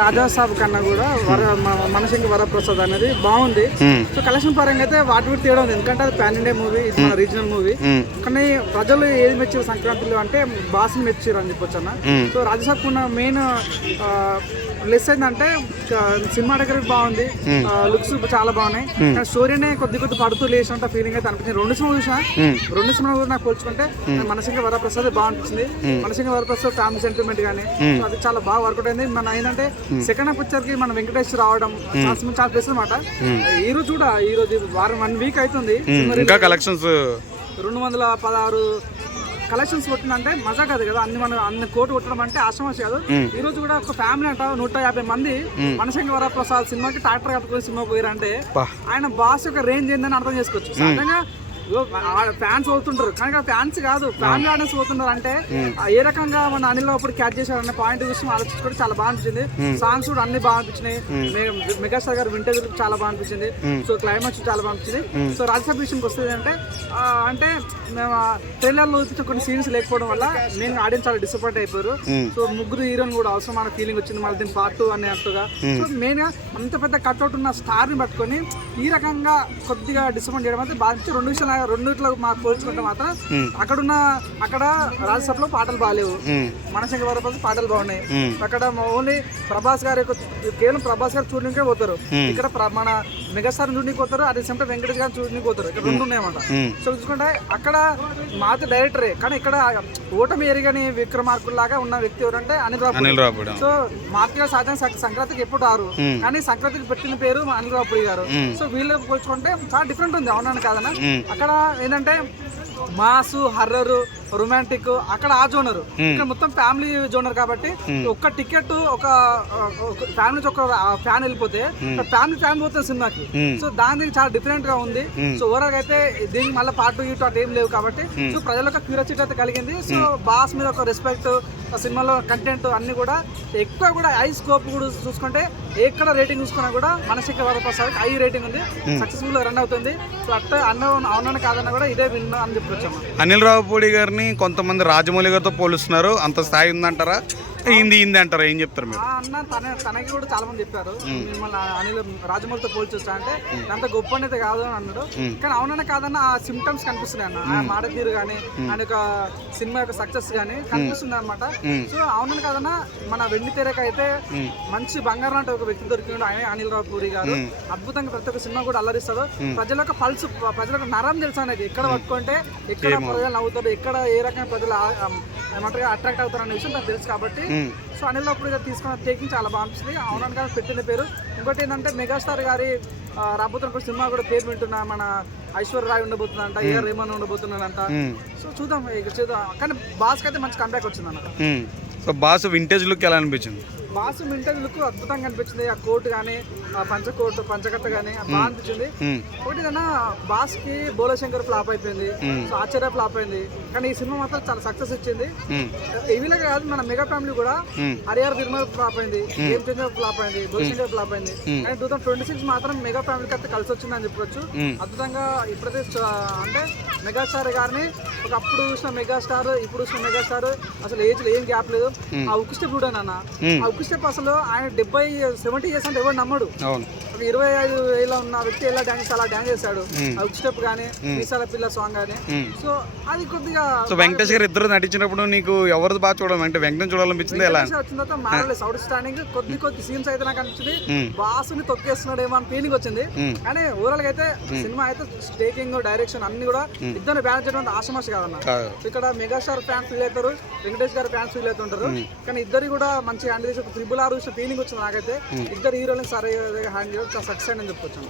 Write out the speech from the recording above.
రాజాసాబ్ కన్నా కూడా మనశంకర వరప్రసాద్ అనేది బాగుంది. సో కలెక్షన్ పరంగా అయితే వాటి కూడా తేడా ఉంది, ఎందుకంటే అది పాన్ ఇండియా మూవీ, ఇది మన రీజనల్ మూవీ. కానీ ప్రజలు ఏది మెచ్చారు సంక్రాంతిలో అంటే బాస్ని మెచ్చారు అని చెప్పొచ్చు అన్న. సో రాజాసాబ్ ఉన్న మెయిన్ లెస్ ఏంటంటే సినిమా దగ్గర బాగుంది, లుక్స్ చాలా బాగున్నాయి, కానీ స్టోరీనే కొద్ది పడుతూ లేచినంత ఫీలింగ్ అయితే అనిపించింది. రెండు సినిమా చూసా, రెండు సినిమా కూడా నాకు పోల్చుకుంటే మనశంకర వరప్రసాద్ బాగా అనిపించింది. మనశంకర వరప్రసాద్ ఫ్యామిలీ సెంటిమెంట్ కానీ అది చాలా బాగా వర్కౌట్ అయింది. మన ఏంటంటే సెకండ్ హాఫ్ వచ్చరికి మన వెంకటేష్ రావడం చాలా ప్లేస్ అనమాట. ఈ రోజు కూడా ఈ రోజు వారం 1 వీక్ అవుతుంది, ఇంకా కలెక్షన్స్ 216 కలెక్షన్స్ కొట్టినంటే మజా కాదు కదా, అన్ని కోటి కొట్టడం అంటే ఆశ్రమస్ కాదు. ఈ రోజు కూడా ఒక ఫ్యామిలీ అంట 150 మంది మనశంకర వరప్రసాద్ సినిమాకి ట్రాక్టర్ కట్టుకుని సినిమా పోయారంటే ఆయన బాస్ యొక్క రేంజ్ ఏందని అర్థం చేసుకోవచ్చు. సాధారణంగా ఫ్యాన్స్ అవుతుంటారు, కానీ ఫ్యాన్స్ కాదు ఫ్యామిలీ ఆడియన్స్ అవుతున్నారు. అంటే ఏ రకంగా మన అనిల్ అప్పుడు క్యాచ్ చేశారన్న పాయింట్ విషయం ఆలోచించుకుంటే చాలా బాగా అనిపించింది. సాంగ్స్ కూడా అన్ని బాగా అనిపించినాయి. మెగాస్టార్ గారు వింటేజ్ చాలా బాగా అనిపించింది. సో క్లైమాక్స్ చాలా బాగా అనిపించింది. సో రాజ్యసభ విషయంకి వస్తుంది అంటే మేము ట్రైలర్లో చూపించిన కొన్ని సీన్స్ లేకపోవడం వల్ల నేను ఆడియన్స్ చాలా డిసప్పాయింట్ అయిపోయారు. సో ముగ్గురు హీరోని కూడా అవసరమైన ఫీలింగ్ వచ్చింది, మళ్ళీ దీని పార్ట్ 2 అన్నట్టుగా. సో మెయిన్ గా అంత పెద్ద కట్అవుట్ ఉన్న స్టార్ ని పట్టుకొని ఈ రకంగా కొద్దిగా డిసప్పాయింట్ చేయడం అయితే బాగా. రెండు విషయాలు రెండిట్లో మాకు పోల్చుకుంటే మాత్రం అక్కడ రాజ్యసభలో పాటలు బాగాలేవు, మనశంకర వరప్రసాద్ పాటలు బాగున్నాయి. అక్కడ ఓన్లీ ప్రభాస్ గారి కేవలం ప్రభాస్ గారు చూడడానికే పోతారు, ఇక్కడ మన మెగాస్టార్ చూడడానికి పోతారు, అదే సెంటర్ వెంకటేష్ గారు చూడడానికి పోతారు. ఇక్కడ రెండు ఉన్నాయన్నమాట. సో చూసుకుంటే అక్కడ మాతో డైరెక్టరే, కానీ ఇక్కడ ఓటమి ఎరిగని విక్రమార్కుల్లాగా ఉన్న వ్యక్తి ఎవరంటే అనిల్ రావుపూడి. సో మార్కెట్ సాధారణ సంక్రాంతికి ఎప్పుడు రారు, కానీ సంక్రాంతికి పెట్టిన పేరు అనిల్ రావుపూడి గారు. సో వీళ్ళు పోల్చుకుంటే చాలా డిఫరెంట్ ఉంది, అవునని కాదన్నా. అక్కడ ఏంటంటే మాసు, హర్రర్, రొమాంటిక్ అక్కడ ఆ జోనర్, ఇక్కడ మొత్తం ఫ్యామిలీ జోనర్. కాబట్టి ఒక్క టికెట్ ఒక ఫ్యామిలీ నుంచి ఒక ఫ్యాన్ వెళ్ళిపోతే ఫ్యామిలీ పోతుంది సినిమాకి. సో దాని చాలా డిఫరెంట్ గా ఉంది. సో ఓవరాల్ అయితే దీనికి మళ్ళీ పార్ట్ 2 ఇటు అటు ఏం లేవు కాబట్టి సో ప్రజలకు క్యూరియాసిటీ అయితే కలిగింది. సో బాస్ మీద ఒక రెస్పెక్ట్, సినిమాలో కంటెంట్ అన్ని కూడా ఎక్కువ కూడా హై స్కోప్ కూడా చూసుకుంటే ఎక్కడ రేటింగ్ చూసుకున్నా కూడా మనశంకర వరప్రసాద్ హై రేటింగ్ ఉంది, సక్సెస్ఫుల్ గా రన్ అవుతుంది. సో అట్లా అవునని కాదన్నా కూడా ఇదే విన్ అని చెప్పొచ్చు. అనిల్ రావుపూడి గారిని కొంతమంది రాజమౌళి గారితో పోలుస్తున్నారు, అంత స్థాయి ఉందంటారా? హిందీ అంటారా? ఏం చెప్తారు మీరు? అన్న తనకి కూడా చాలా మంది చెప్పారు మిమ్మల్ని అనిల్ రాజమౌళితో పోల్చొచ్చా అంటే అంత గొప్ప అయితే కాదు అని అన్నాడు. కానీ అవునన్నా కాదన్న ఆ సిమ్టమ్స్ కనిపిస్తున్నాయి అన్న, ఆ మాట తీరు కానీ ఆయన యొక్క సినిమా యొక్క సక్సెస్ కానీ కనిపిస్తుంది అనమాట. సో అవునని కాదన్నా మన వెండి తెరక అయితే మంచి బంగారం అంటే ఒక వ్యక్తి దొరికినాడు ఆయన అనిల్ రావుపూడి గారు. అద్భుతంగా ప్రతి ఒక్క సినిమా కూడా అల్లరిస్తాడు. ప్రజల యొక్క పల్స్, ప్రజలకు నరం తెలుసు అనేది, ఎక్కడ పట్టుకుంటే ఎక్కడ ప్రజలు నవ్వుతారు, ఎక్కడ ఏ రకంగా ప్రజలు ఏమంటారు అట్రాక్ట్ అవుతారు అనే విషయం నాకు తెలుసు. కాబట్టి సో అనిల్ రావుపూడి గారు తీసుకున్న టేకింగ్ చాలా బాగుంటుంది. అవునని కానీ పెట్టిన పేరు. ఇంకోటి ఏంటంటే మెగాస్టార్ గారి రాబోతున్న సినిమా కూడా పేరు వింటున్నా, మన ఐశ్వర్య రాయ్ ఉండబోతుందంట, ఏఆర్ రెహమాన్ ఉండబోతున్నాడంట. సో చూద్దాం కానీ బాస్కి అయితే మంచి కంబ్యాక్ వచ్చిందన్న. సో బాస్ వింటేజ్ లుక్ ఎలా అనిపించింది? బాస్ వింటేజ్ లుక్ అద్భుతంగా అనిపించింది. ఆ కోట్ కానీ ఆ పంచకట్ట కానీ బాగా అనిపించింది. ఒకటి ఏదన్నా బాస్ కి బోలశంకర్ ఫ్లాప్ అయిపోయింది, సో ఆశ్చర్య ఫ్లాప్ అయింది, కానీ ఈ సినిమా మాత్రం చాలా సక్సెస్ ఇచ్చింది. ఇవిలా కాదు మన మెగా ఫ్యామిలీ కూడా హరిహర తిరుమల ఫ్లాప్ అయింది, గేమ్ చేంజర్ ఫ్లాప్ అయింది, బోలశంకర్ ఫ్లాప్ అయింది. కానీ 2026 మాత్రం మెగా ఫ్యామిలీకి అయితే కలిసి వచ్చింది అని చెప్పొచ్చు. అద్భుతంగా ఇప్పుడైతే అంటే మెగాస్టార్ గారిని అప్పుడు చూసిన మెగాస్టార్, ఇప్పుడు చూసిన మెగాస్టార్ అసలు ఏజ్ లో ఏం గ్యాప్ లేదు. ఆ ఉక్కు స్టెప్ చూడనా, ఆ ఉక్కు స్టెప్ అసలు ఆయన 70 years అంటే ఎవరు నమ్మడు. 25 ఏళ్ళ ఉన్న వ్యక్తి ఎలా డాన్స్ అలా డాన్స్ చేశాడు. ఆ ఉక్కు స్టెప్ కానీ మీసాల పిల్ల సాంగ్ కానీ. సో అది కొద్దిగా వెంకటేష్ గారు ఇద్దరు నటించినప్పుడు నీకు ఎవరిది బాగా చూడాలి అంటే వెంకటేష్ చూడాలనిపించింది. ఎలా వచ్చిన తర్వాత మారలేదు అవుట్ స్టాండింగ్, కొద్ది సీన్స్ అయితే నాకు అనిపించింది బాసుని తొక్కేస్తున్నాడు ఏమో అని ఫీలింగ్ వచ్చింది. కానీ ఓవరాల్ గా అయితే సినిమా అయితే టేకింగ్, డైరెక్షన్ అన్ని కూడా ఇద్దరు బ్యాలెన్స్ చేయడం ఆశమాష కాదన్న. ఇక్కడ మెగాస్టార్ ఫ్యాన్స్ ఫీల్ అవుతారు, వెంకటేష్ గారు ఫ్యాన్స్ ఫీల్ అవుతుంటారు. కానీ ఇద్దరు కూడా మంచి హ్యాండిల్ చేసి 666 ఫీలింగ్ వచ్చింది నాకైతే. ఇద్దరు హీరోలని సరే హ్యాండిల్ సక్సెస్ అని చెప్పొచ్చు.